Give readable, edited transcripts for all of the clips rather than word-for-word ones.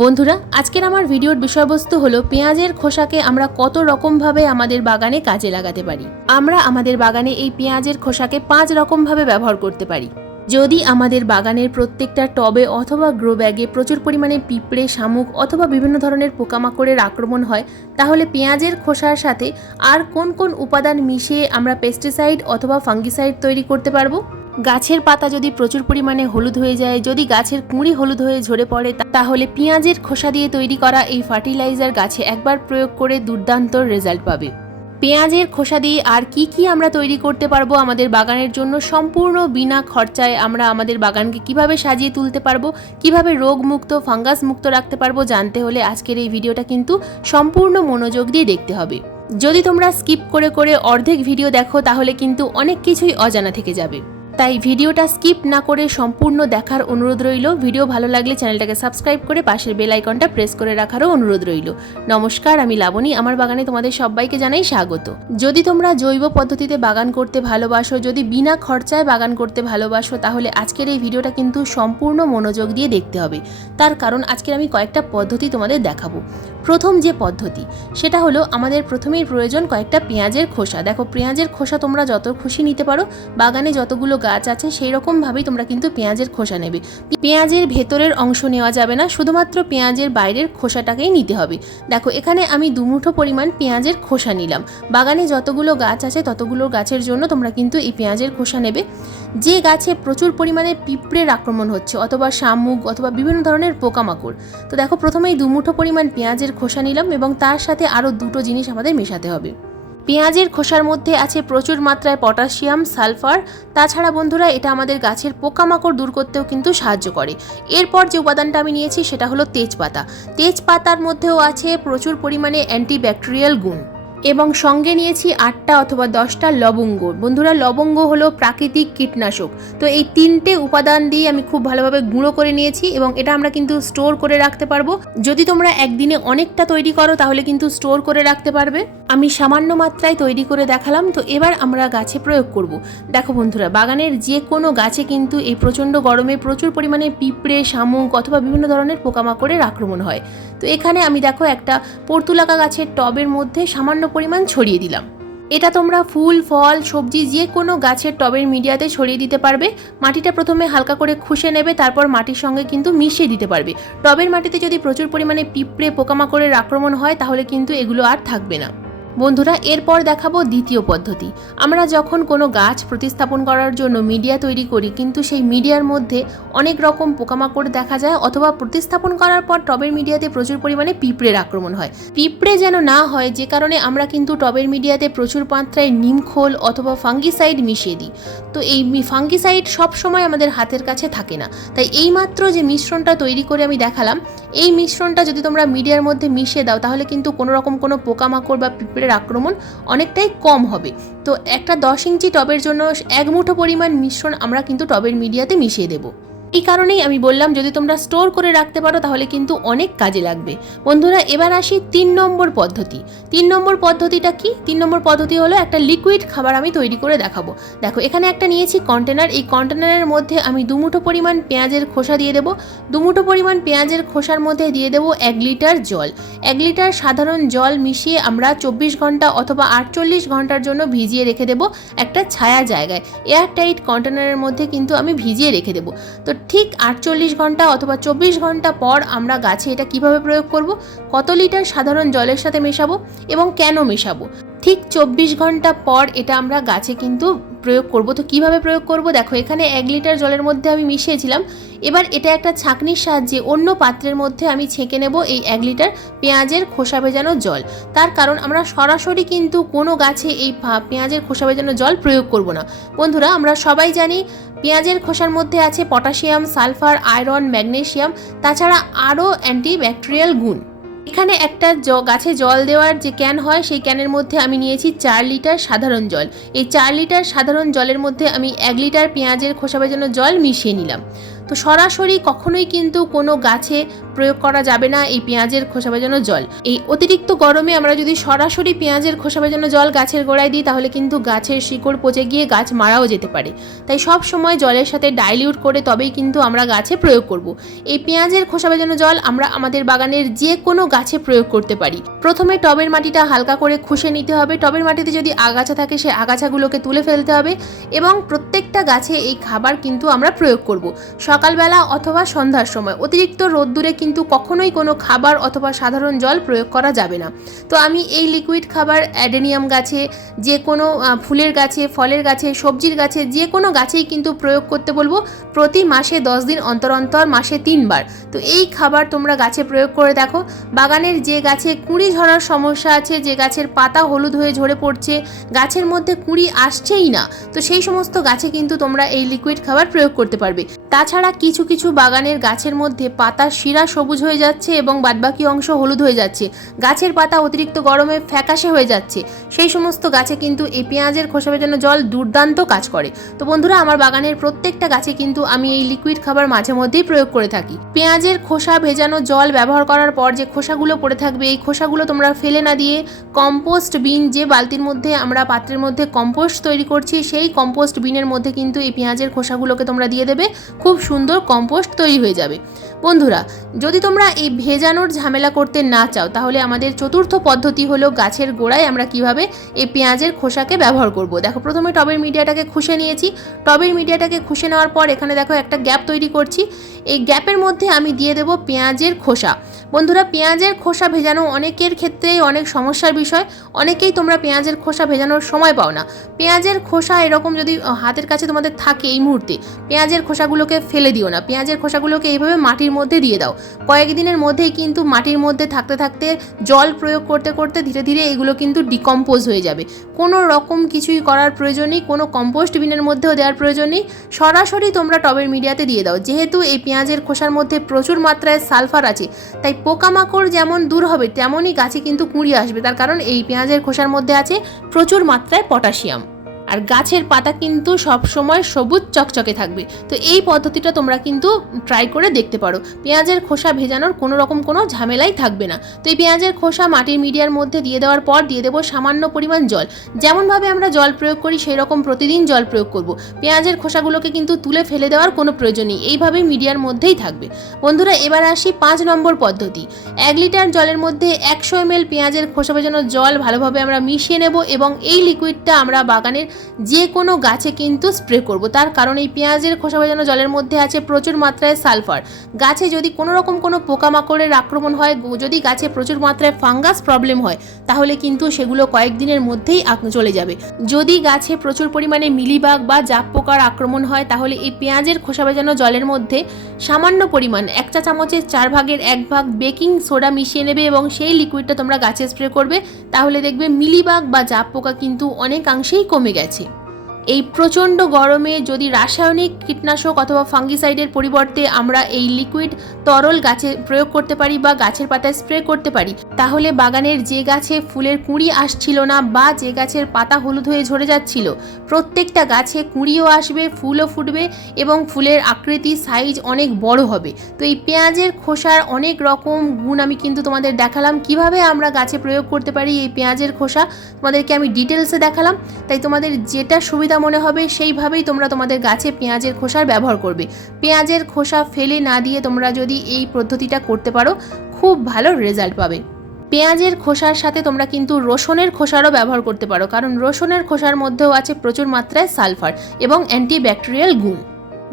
বন্ধুরা, আজকের আমার ভিডিওর বিষয়বস্তু হলো পেঁয়াজের খোসাকে আমরা কত রকমভাবে আমাদের বাগানে কাজে লাগাতে পারি। আমরা আমাদের বাগানে এই পেঁয়াজের খোসাকে 5 রকমভাবে ব্যবহার করতে পারি। যদি আমাদের বাগানের প্রত্যেকটা টবে অথবা গ্রো ব্যাগে প্রচুর পরিমাণে পিঁপড়ে, শামুক অথবা বিভিন্ন ধরনের পোকামাকড়ের আক্রমণ হয়, তাহলে পেঁয়াজের খোসার সাথে আর কোন কোন উপাদান মিশিয়ে আমরা পেস্টিসাইড অথবা ফাঙ্গিসাইড তৈরি করতে পারবো। গাছের পাতা যদি প্রচুর পরিমাণে হলুদ হয়ে যায়, যদি গাছের কুঁড়ি হলুদ হয়ে ঝরে পড়ে, তাহলে পেঁয়াজের খোসা দিয়ে তৈরি করা এই ফার্টিলাইজার গাছে একবার প্রয়োগ করে দুর্দান্ত রেজাল্ট পাবে। পেঁয়াজের খোসা দিয়ে আর কি আমরা তৈরি করতে পারবো আমাদের বাগানের জন্য সম্পূর্ণ বিনা খরচায় আমরা আমাদের বাগানকে কিভাবে সাজিয়ে তুলতে পারবো, কিভাবে রোগমুক্ত, ফাঙ্গাস মুক্ত রাখতে পারবো, জানতে হলে আজকের এই ভিডিওটা কিন্তু সম্পূর্ণ মনোযোগ দিয়ে দেখতে হবে। যদি তোমরা স্কিপ করে করে অর্ধেক ভিডিও দেখো তাহলে কিন্তু অনেক কিছুই অজানা থেকে যাবে। তাই ভিডিওটা স্কিপ না করে সম্পূর্ণ দেখার অনুরোধ রইল। ভিডিও ভালো লাগলে চ্যানেলটাকে সাবস্ক্রাইব করে পাশের বেল আইকনটা প্রেস করে রাখারও অনুরোধ রইল। নমস্কার, আমি লাবণী। আমার বাগানে তোমাদের সবাইকে জানাই স্বাগত। যদি তোমরা জৈব পদ্ধতিতে বাগান করতে ভালোবাসো, যদি বিনা খরচায় বাগান করতে ভালোবাসো, তাহলে আজকের এই ভিডিওটা কিন্তু সম্পূর্ণ মনোযোগ দিয়ে দেখতে হবে। তার কারণ আজকের আমি কয়েকটা পদ্ধতি তোমাদের দেখাবো। প্রথম যে পদ্ধতি সেটা হলো আমাদের প্রথমেই প্রয়োজন কয়েকটা পেঁয়াজের খোসা। দেখো, পেঁয়াজের খোসা তোমরা যত খুশি নিতে পারো, বাগানে যতগুলো গাছ আছে সেই রকমভাবেই তোমরা কিন্তু পেঁয়াজের খোসা নেবে। পেঁয়াজের ভেতরের অংশ নেওয়া যাবে না, শুধুমাত্র পেঁয়াজের বাইরের খোসাটাকেই নিতে হবে। দেখো, এখানে আমি 2 মুঠো পরিমাণ পেঁয়াজের খোসা নিলাম। বাগানে যতগুলো গাছ আছে ততগুলো গাছের জন্য তোমরা কিন্তু এই পেঁয়াজের খোসা নেবে। যে গাছে প্রচুর পরিমাণে পিঁপড়ের আক্রমণ হচ্ছে অথবা শামুক অথবা বিভিন্ন ধরনের পোকামাকড়, তো দেখো প্রথমেই 2 মুঠো পরিমাণ পেঁয়াজের খোসা নিলাম এবং তার সাথে আরও 2টো জিনিস আমাদের মেশাতে হবে। পেঁয়াজের খোসার মধ্যে আছে প্রচুর মাত্রায় পটাশিয়াম, সালফার। তাছাড়া বন্ধুরা, এটা আমাদের গাছের পোকামাকড় দূর করতেও কিন্তু সাহায্য করে। এরপর যে উপাদানটা আমি নিয়েছি সেটা হলো তেজপাতা। তেজপাতার মধ্যেও আছে প্রচুর পরিমাণে অ্যান্টিব্যাকটেরিয়াল গুণ এবং সঙ্গে নিয়েছি 8টা অথবা 10টা লবঙ্গ। বন্ধুরা, লবঙ্গ হলো প্রাকৃতিক কীটনাশক। তো এই 3টে উপাদান দিয়ে আমি খুব ভালোভাবে গুঁড়ো করে নিয়েছি এবং এটা আমরা কিন্তু স্টোর করে রাখতে পারবো। যদি তোমরা একদিনে অনেকটা তৈরি করো তাহলে কিন্তু স্টোর করে রাখতে পারবে। আমি সামান্য মাত্রায় তৈরি করে দেখালাম। তো এবার আমরা গাছে প্রয়োগ করব। দেখো বন্ধুরা, বাগানের যে কোনো গাছে কিন্তু এই প্রচণ্ড গরমে প্রচুর পরিমাণে পিঁপড়ে, শামুক অথবা বিভিন্ন ধরনের পোকামাকড়ের আক্রমণ হয়। তো এখানে আমি দেখো একটা পর্তুলাকা গাছের টবের মধ্যে সামান্য পরিমাণ ছড়িয়ে দিলাম। এটা তোমরা ফুল, ফল, সবজি যে কোনো গাছের টবের মিডিয়াতে ছড়িয়ে দিতে পারবে। মাটিটা প্রথমে হালকা করে খুশে নেবে, তারপর মাটির সঙ্গে কিন্তু মিশিয়ে দিতে পারবে। টবের মাটিতে যদি প্রচুর পরিমাণে পিঁপড়ে, পোকামাকড়ের আক্রমণ হয় তাহলে কিন্তু এগুলো আর থাকবে না। বন্ধুরা, এরপর দেখাবো দ্বিতীয় পদ্ধতি। আমরা যখন কোনো গাছ প্রতিস্থাপন করার জন্য মিডিয়া তৈরি করি, কিন্তু সেই মিডিয়ার মধ্যে অনেক রকম পোকামাকড় দেখা যায় অথবা প্রতিস্থাপন করার পর টবের মিডিয়াতে প্রচুর পরিমাণে পিঁপড়ের আক্রমণ হয়। পিঁপড়ে যেন না হয়, যে কারণে আমরা কিন্তু টবের মিডিয়াতে প্রচুর মাত্রায় নিমখোল অথবা ফাঙ্গিসাইড মিশিয়ে দিই। তো এই ফাঙ্গিসাইড সবসময় আমাদের হাতের কাছে থাকে না। তাই এইমাত্র যে মিশ্রণটা তৈরি করে আমি দেখালাম, এই মিশ্রণটা যদি তোমরা মিডিয়ার মধ্যে মিশিয়ে দাও তাহলে কিন্তু কোনো রকম কোনো পোকামাকড় বা পিঁপড়ের আক্রমণ অনেকটাই কম হবে। তো একটা 10 ইঞ্চি টবের জন্য 1 মুঠো পরিমাণ মিশ্রণ আমরা কিন্তু টবের মিডিয়াতে মিশিয়ে দেব। এই কারণেই আমি বললাম যদি তোমরা স্টোর করে রাখতে পারো তাহলে কিন্তু অনেক কাজে লাগবে। বন্ধুরা, এবার আসি 3 নম্বর পদ্ধতি। 3 নম্বর পদ্ধতিটা কি? 3 নম্বর পদ্ধতি হলো একটা লিকুইড খাবার আমি তৈরি করে দেখাবো। দেখো, এখানে একটা নিয়েছি কন্টেনার। এই কন্টেনারের মধ্যে আমি 2 মুঠো পরিমাণ পেঁয়াজের খোসা দিয়ে দেবো। 2 মুঠো পরিমাণ পেঁয়াজের খোসার মধ্যে দিয়ে দেবো 1 লিটার জল। 1 লিটার সাধারণ জল মিশিয়ে আমরা 24 ঘন্টা অথবা 48 ঘন্টার জন্য ভিজিয়ে রেখে দেবো একটা ছায়া জায়গায়। এয়ারটাইট কন্টেনারের মধ্যে কিন্তু আমি ভিজিয়ে রেখে দেবো। তো ঠিক 48 ঘন্টা অথবা 24 ঘন্টা পর আমরা গাছে এটা কিভাবে প্রয়োগ করব, কত লিটার সাধারণ জলের সাথে মেশাবো এবং কেন মেশাবো, ঠিক 24 ঘন্টা পর এটা আমরা গাছে কিন্তু প্রয়োগ করব। তো কিভাবে প্রয়োগ করব? দেখো, এখানে 1 লিটার জলের মধ্যে আমি মিশিয়েছিলাম। এবার এটা একটা ছাঁকনির সাহায্যে অন্য পাত্রের মধ্যে আমি ছেঁকে নেব এই 1 লিটার পেঁয়াজের খোসা ভেজানো জল। তার কারণ আমরা সরাসরি কিন্তু কোনো গাছে এই পেঁয়াজের খোসা ভেজানো জল প্রয়োগ করব না। বন্ধুরা, আমরা সবাই জানি পেঁয়াজের খোসার মধ্যে আছে পটাশিয়াম, সালফার, আয়রন, ম্যাগনেসিয়াম, তাছাড়া আরও অ্যান্টিব্যাকটেরিয়াল গুণ। এখানে একটা গাছে জল দেওয়ার যে ক্যান হয় সেই ক্যানের মধ্যে আমি নিয়েছি 4 লিটার সাধারণ জল। এই 4 লিটার সাধারণ জলের মধ্যে আমি 1 লিটার পেঁয়াজের খোসা ভেজানো জল মিশিয়ে নিলাম। তো সরাসরি কখনোই কিন্তু কোনো গাছে প্রয়োগ করা যাবে না এই পেঁয়াজের খোসা ভেজানো জল। এই অতিরিক্ত গরমে আমরা যদি সরাসরি পেঁয়াজের খোসা ভেজানো জল গাছের গোড়ায় দিই তাহলে কিন্তু গাছের শিকড় পচে গিয়ে গাছ মারাও যেতে পারে। তাই সব সময় জলের সাথে ডাইলিউট করে তবেই কিন্তু আমরা গাছে প্রয়োগ করব। এই পেঁয়াজের খোসা ভেজানো জল আমরা আমাদের বাগানের যে কোনো গাছে প্রয়োগ করতে পারি। প্রথমে টবের মাটিটা হালকা করে খুশে নিতে হবে। টবের মাটিতে যদি আগাছা থাকে সেই আগাছাগুলোকে তুলে ফেলতে হবে এবং প্রত্যেকটা গাছে এই খাবার কিন্তু আমরা প্রয়োগ করব সকালবেলা অথবা সন্ধ্যার সময়। অতিরিক্ত রোদ্দুরে কিন্তু কখনোই কোনো খাবার অথবা সাধারণ জল প্রয়োগ করা যাবে না। তো আমি এই লিকুইড খাবার অ্যাডেনিয়াম গাছে, যে কোনো ফুলের গাছে, ফলের গাছে, সবজির গাছে, যে কোনো গাছেই কিন্তু প্রয়োগ করতে বলবো প্রতি মাসে 10 দিন অন্তর অন্তর, মাসে 3 বার। তো এই খাবার তোমরা গাছে প্রয়োগ করে দেখো। বাগানের যে গাছে কুঁড়ি ঝরার সমস্যা আছে, যে গাছের পাতা হলুদ হয়ে ঝরে পড়ছে, গাছের মধ্যে কুঁড়ি আসছেই না, তো সেই সমস্ত গাছে কিন্তু তোমরা এই লিকুইড খাবার প্রয়োগ করতে পারবে। তাছাড়া কিছু কিছু বাগানের গাছের মধ্যে পাতার শিরা সবুজ হয়ে যাচ্ছে এবং বাদবাকি অংশ হলুদ হয়ে যাচ্ছে, গাছের পাতা অতিরিক্ত গরমে ফ্যাকাশে হয়ে যাচ্ছে, সেই সমস্ত গাছে কিন্তু এই পেঁয়াজের খোসা ভেজানো জল দুর্দান্ত কাজ করে। তো বন্ধুরা, আমার বাগানের প্রত্যেকটা গাছে কিন্তু আমি এই লিকুইড খাবার মাঝে মধ্যেই প্রয়োগ করে থাকি। পেঁয়াজের খোসা ভেজানো জল ব্যবহার করার পর যে খোসাগুলো পড়ে থাকবে, এই খোসাগুলো তোমরা ফেলে না দিয়ে কম্পোস্ট বিন, যে বালতির মধ্যে আমরা পাত্রের মধ্যে কম্পোস্ট তৈরি করছি, সেই কম্পোস্ট বিনের মধ্যে কিন্তু এই পেঁয়াজের খোসাগুলোকে তোমরা দিয়ে দেবে। খুব সুন্দর কম্পোস্ট তৈরি হয়ে যাবে। বন্ধুরা, যদি তোমরা এই ভেজানোর ঝামেলা করতে না চাও তাহলে আমাদের চতুর্থ পদ্ধতি হলো গাছের গোড়ায় আমরা কিভাবে এই পেঁয়াজের খোসাকে ব্যবহার করব। দেখো, প্রথমে টবের মিডিয়াটাকে খুশে নিয়েছি। টবের মিডিয়াটাকে খুশে নেওয়ার পর এখানে দেখো একটা গ্যাপ তৈরি করছি। এই গ্যাপের মধ্যে আমি দিয়ে দেব পেঁয়াজের খোসা। বন্ধুরা, পেঁয়াজের খোসা ভেজানো অনেকের ক্ষেত্রেই অনেক সমস্যার বিষয়। অনেকেই তোমরা পেঁয়াজের খোসা ভেজানোর সময় পাও না। পেঁয়াজের খোসা এরকম যদি হাতের কাছে তোমাদের থাকে এই মুহূর্তে, পেঁয়াজের খোসাগুলোকে ফেলে দিও না। পেঁয়াজের খোসাগুলোকে এইভাবে মাটির মধ্যে দিয়ে দাও। কয়েকদিনের মধ্যেই কিন্তু মাটির মধ্যে থাকতে থাকতে জল প্রয়োগ করতে করতে ধীরে ধীরে এগুলো কিন্তু ডিকম্পোজ হয়ে যাবে। কোনো রকম কিছুই করার প্রয়োজন নেই, কোনো কম্পোস্ট বিনের মধ্যেও দেওয়ার প্রয়োজন নেই। সরাসরি তোমরা টবের মিডিয়াতে দিয়ে দাও। যেহেতু এই পেঁয়াজের খোসার মধ্যে প্রচুর মাত্রায় সালফার আছে, তাই পোকামাকড় যেমন দূর হবে তেমনই গাছে কিন্তু কুঁড়ি আসবে। তার কারণ এই পেঁয়াজের খোসার মধ্যে আছে প্রচুর মাত্রায় পটাশিয়াম। আর গাছের পাতা কিন্তু সব সময় সবুজ চকচকে থাকবে। তো এই পদ্ধতিটা তোমরা কিন্তু ট্রাই করে দেখতে পারো। পেঁয়াজের খোসা ভেজানোর কোনো রকম কোনো ঝামেলাই থাকবে না। তো এই পেঁয়াজের খোসা মাটির মিডিয়ার মধ্যে দিয়ে দেওয়ার পর দিয়ে দেবো সামান্য পরিমাণ জল। যেমনভাবে আমরা জল প্রয়োগ করি সেই রকম প্রতিদিন জল প্রয়োগ করব। পেঁয়াজের খোসাগুলোকে কিন্তু তুলে ফেলে দেওয়ার কোনো প্রয়োজন নেই, এইভাবেই মিডিয়ার মধ্যেই থাকবে। বন্ধুরা, এবার আসি 5 নম্বর পদ্ধতি। 1 লিটার জলের মধ্যে 100 ml পেঁয়াজের খোসা ভেজানো জল ভালোভাবে আমরা মিশিয়ে নেব এবং এই লিকুইডটা আমরা বাগানের যে কোনো গাছে কিন্তু স্প্রে করব। তার কারণ এই পেঁয়াজের খোসা ভেজানো জলের মধ্যে আছে প্রচুর মাত্রায় সালফার। গাছে যদি কোনো রকম কোনো পোকামাকড়ের আক্রমণ হয়, যদি গাছে প্রচুর মাত্রায় ফাঙ্গাস প্রবলেম হয়, তাহলে কিন্তু সেগুলো কয়েকদিনের মধ্যেই চলে যাবে। যদি গাছে প্রচুর পরিমাণে মিলিবাগ বা জাপ পোকার আক্রমণ হয়, তাহলে এই পেঁয়াজের খোসা ভেজানো জলের মধ্যে সামান্য পরিমাণ 1 চা চামচের 4 ভাগের 1 ভাগ বেকিং সোডা মিশিয়ে নেবে এবং সেই লিকুইডটা তোমরা গাছে স্প্রে করবে। তাহলে দেখবে মিলিবাগ বা জাপ পোকা কিন্তু অনেকাংশেই কমে গেছে। এই প্রচণ্ড গরমে যদি রাসায়নিক কীটনাশক অথবা ফাঙ্গিসাইডের পরিবর্তে আমরা এই লিকুইড তরল গাছে প্রয়োগ করতে পারি বা গাছের পাতায় স্প্রে করতে পারি, তাহলে বাগানের যে গাছে ফুলের কুঁড়ি আসছিল না বা যে গাছের পাতা হলুদ হয়ে ঝরে যাচ্ছিল, প্রত্যেকটা গাছে কুঁড়িও আসবে, ফুলও ফুটবে এবং ফুলের আকৃতি সাইজ অনেক বড় হবে। তো এই পেঁয়াজের খোসার অনেক রকম গুণ আমি কিন্তু তোমাদের দেখালাম, কিভাবে আমরা গাছে প্রয়োগ করতে পারি এই পেঁয়াজের খোসা তোমাদেরকে আমি ডিটেলসে দেখালাম। তাই তোমাদের যেটা সুবিধা মনে হবে সেইভাবেই তোমরা তোমাদের গাছে পেঁয়াজের খোসার ব্যবহার করবে। পেঁয়াজের খোসা ফেলে না দিয়ে তোমরা যদি এই পদ্ধতিটা করতে পারো, খুব ভালো রেজাল্ট পাবে। পেঁয়াজের খোসার সাথে তোমরা কিন্তু রসুনের খোসারও ব্যবহার করতে পারো, কারণ রসুনের খোসার মধ্যেও আছে প্রচুর মাত্রায় সালফার এবং অ্যান্টিব্যাকটেরিয়াল গুণ।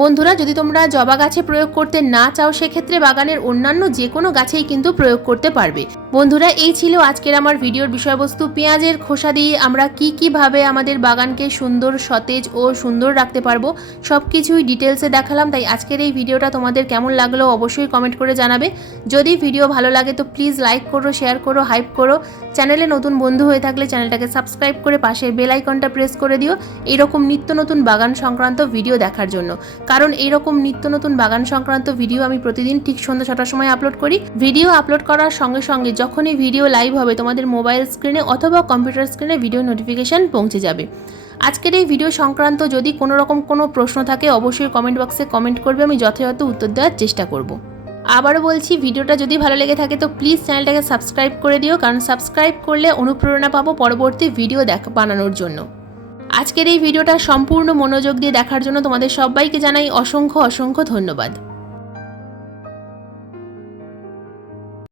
বন্ধুরা, যদি তোমরা জবা গাছে প্রয়োগ করতে না চাও, সেক্ষেত্রে বাগানের অন্যান্য যে কোনো গাছেই কিন্তু প্রয়োগ করতে পারবে। বন্ধুরা, এই ছিল আজকের আমার ভিডিওর বিষয়বস্তু। পেঁয়াজের খোসা দিয়ে আমরা কিভাবে আমাদের বাগানকে সুন্দর, সতেজ ও সুন্দর রাখতে পারবো সব কিছুই ডিটেলসে দেখালাম। তাই আজকের এই ভিডিওটা তোমাদের কেমন লাগলো অবশ্যই কমেন্ট করে জানাবে। যদি ভিডিও ভালো লাগে তো প্লিজ লাইক করো, শেয়ার করো, হাইপ করো। চ্যানেলে নতুন বন্ধু হয়ে থাকলে চ্যানেলটাকে সাবস্ক্রাইব করে পাশের বেল আইকনটা প্রেস করে দিও এইরকম নিত্য নতুন বাগান সংক্রান্ত ভিডিও দেখার জন্য। কারণ এইরকম নিত্য নতুন বাগান সংক্রান্ত ভিডিও আমি প্রতিদিন ঠিক সন্ধ্যা 6টার সময় আপলোড করি। ভিডিও আপলোড করার সঙ্গে সঙ্গে যখনই ভিডিও লাইভ হবে তোমাদের মোবাইল স্ক্রিনে অথবা কম্পিউটার স্ক্রিনে ভিডিও নোটিফিকেশন পৌঁছে যাবে। আজকের এই ভিডিও সংক্রান্ত যদি কোনো রকম কোনো প্রশ্ন থাকে অবশ্যই কমেন্ট বক্সে কমেন্ট করবে, আমি যথাযথ উত্তর দেওয়ার চেষ্টা করব। আবারও বলছি, ভিডিওটা যদি ভালো লেগে থাকে তো প্লিজ চ্যানেলটাকে সাবস্ক্রাইব করে দিও, কারণ সাবস্ক্রাইব করলে অনুপ্রেরণা পাবো পরবর্তী ভিডিও বানানোর জন্য। আজকের এই ভিডিওটা সম্পূর্ণ মনোযোগ দিয়ে দেখার জন্য তোমাদের সবাইকে জানাই অসংখ্য অসংখ্য ধন্যবাদ।